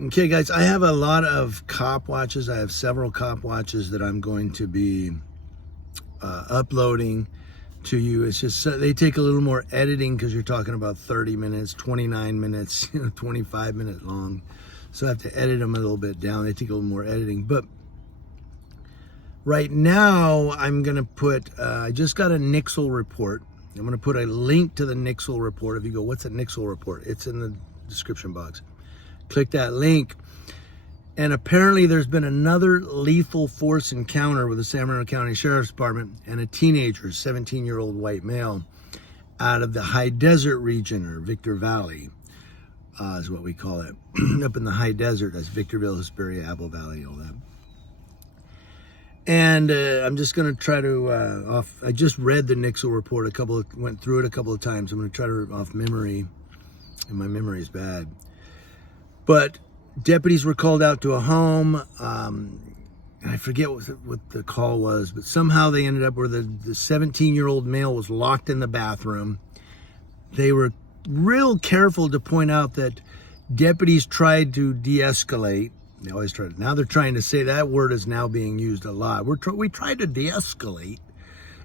Okay, guys, I have a lot of cop watches. I have several cop watches that I'm going to be uploading to you. It's just they take a little more editing because you're talking about 30 minutes, 29 minutes, 25 minutes long. So I have to edit them a little bit down. They take a little more editing. But right now, I'm going to put, I just got a Nixle report. I'm going to put a link to the Nixle report. If you go, what's a Nixle report? It's in the description box. Click that link, and apparently there's been another lethal force encounter with the San Bernardino County Sheriff's Department and a teenager, 17-year-old white male, out of the high desert region, or Victor Valley is what we call it. Up in the high desert, that's Victorville, Hesperia, Apple Valley, all that. And I'm just going to try to I just read the Nixle report went through it a couple of times. I'm going to try to off memory, and my memory is bad. But deputies were called out to a home. I forget what the call was, but somehow they ended up where the 17-year-old male was locked in the bathroom. They were real careful to point out that deputies tried to de-escalate. They always try. Now they're trying to say that word is now being used a lot. We tried to de-escalate,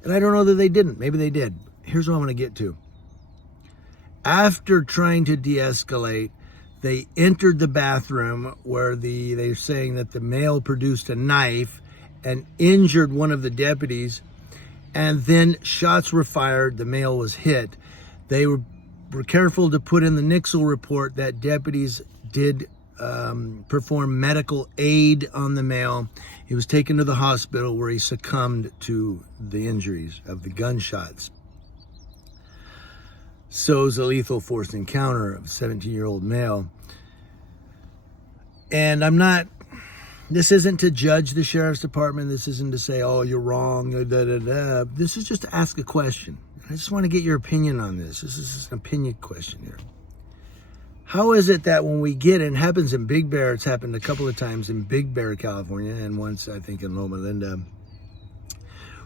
and I don't know that they didn't. Maybe they did. Here's what I'm going to get to. After trying to de-escalate, they entered the bathroom where they're saying that the male produced a knife and injured one of the deputies, and then shots were fired. The male was hit. They were careful to put in the Nixle report that deputies did perform medical aid on the male. He was taken to the hospital where he succumbed to the injuries of the gunshots. So it was a lethal force encounter of a 17-year-old male. And this isn't to judge the sheriff's department. This isn't to say, oh, you're wrong. This is just to ask a question. I just want to get your opinion on this. This is an opinion question here. How is it that when we get, and it happens in Big Bear, it's happened a couple of times in Big Bear, California, and once I think in Loma Linda,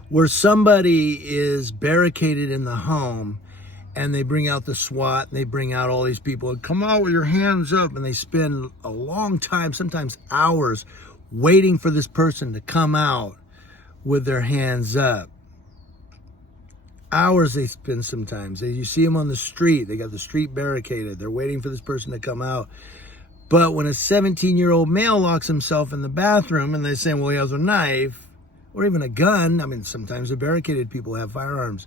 where somebody is barricaded in the home, and they bring out the SWAT, and they bring out all these people, and come out with your hands up, and they spend a long time, sometimes hours, waiting for this person to come out with their hands up. Hours they spend sometimes. You see them on the street. They got the street barricaded. They're waiting for this person to come out. But when a 17-year-old male locks himself in the bathroom and they're saying, well, he has a knife or even a gun. I mean, sometimes the barricaded people have firearms.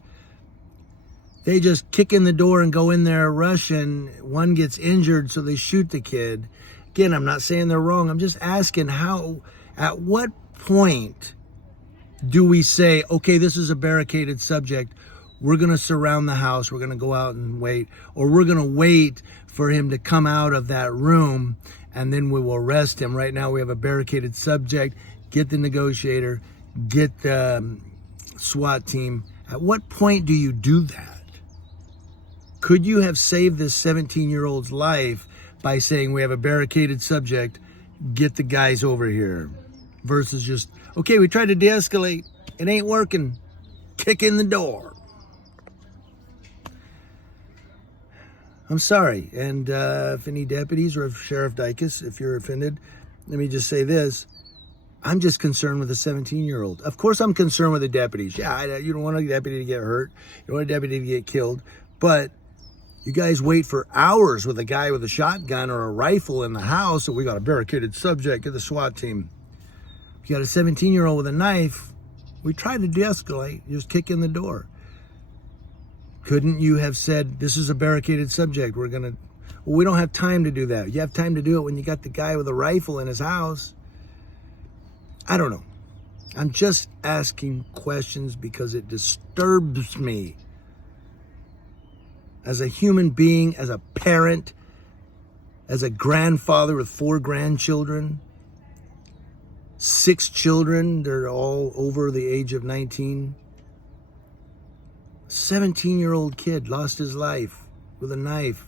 They just kick in the door and go in there rushing. One gets injured, so they shoot the kid. Again, I'm not saying they're wrong. I'm just asking at what point do we say, okay, this is a barricaded subject. We're going to surround the house. We're going to go out and wait. Or we're going to wait for him to come out of that room, and then we will arrest him. Right now we have a barricaded subject. Get the negotiator. Get the SWAT team. At what point do you do that? Could you have saved this 17-year-old's life by saying we have a barricaded subject, get the guys over here? Versus just, okay, we tried to de-escalate. It ain't working. Kick in the door. I'm sorry. And if any deputies or if Sheriff Dicus, if you're offended, let me just say this. I'm just concerned with a 17-year-old. Of course I'm concerned with the deputies. Yeah, you don't want a deputy to get hurt. You don't want a deputy to get killed. But you guys wait for hours with a guy with a shotgun or a rifle in the house, and we got a barricaded subject. Get the SWAT team. If you got a 17-year-old with a knife, we tried to de-escalate. You just kick in the door. Couldn't you have said, this is a barricaded subject. Well, we don't have time to do that. You have time to do it when you got the guy with a rifle in his house. I don't know. I'm just asking questions because it disturbs me. As a human being, as a parent, as a grandfather with 4 grandchildren, 6 children, they're all over the age of 19. 17-year-old kid lost his life with a knife.